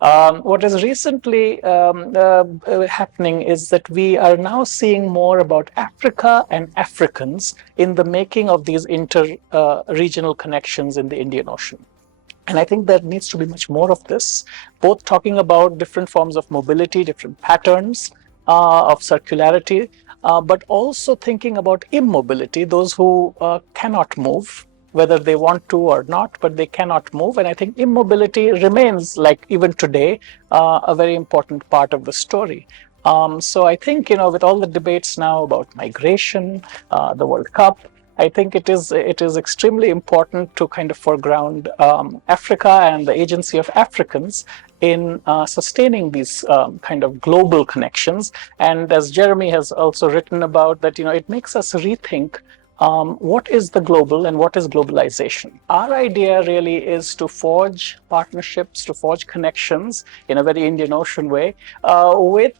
What is recently happening is that we are now seeing more about Africa and Africans in the making of these inter-regional connections in the Indian Ocean. And I think there needs to be much more of this, both talking about different forms of mobility, different patterns of circularity, but also thinking about immobility, those who cannot move, whether they want to or not, but they cannot move. And I think immobility remains, like even today, a very important part of the story. So I think, with all the debates now about migration, the World Cup, I think it is extremely important to kind of foreground Africa and the agency of Africans in sustaining these kind of global connections. And as Jeremy has also written about, that it makes us rethink what is the global and what is globalization. Our idea really is to forge partnerships, to forge connections in a very Indian Ocean way with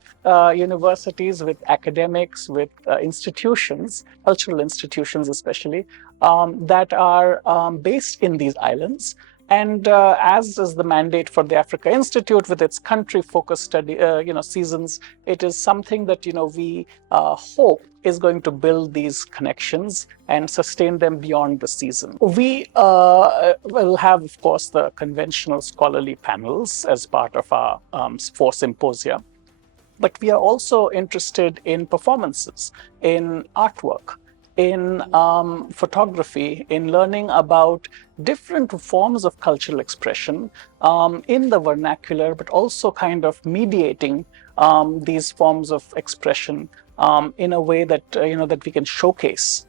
universities, with academics, with institutions, cultural institutions especially, that are based in these islands. And as is the mandate for the Africa Institute with its country-focused study, seasons, it is something that we hope is going to build these connections and sustain them beyond the season. We will have, of course, the conventional scholarly panels as part of our 4 symposia. But we are also interested in performances, in artwork, in photography, in learning about different forms of cultural expression in the vernacular, but also kind of mediating these forms of expression in a way that that we can showcase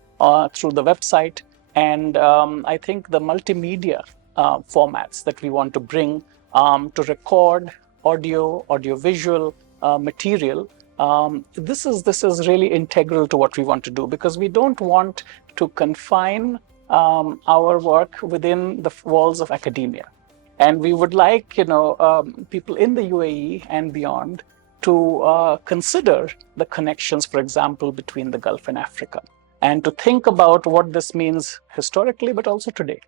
through the website. And I think the multimedia formats that we want to bring to record audio-visual material. This is really integral to what we want to do, because we don't want to confine our work within the walls of academia. And we would like people in the UAE and beyond to consider the connections, for example, between the Gulf and Africa, and to think about what this means historically, but also today.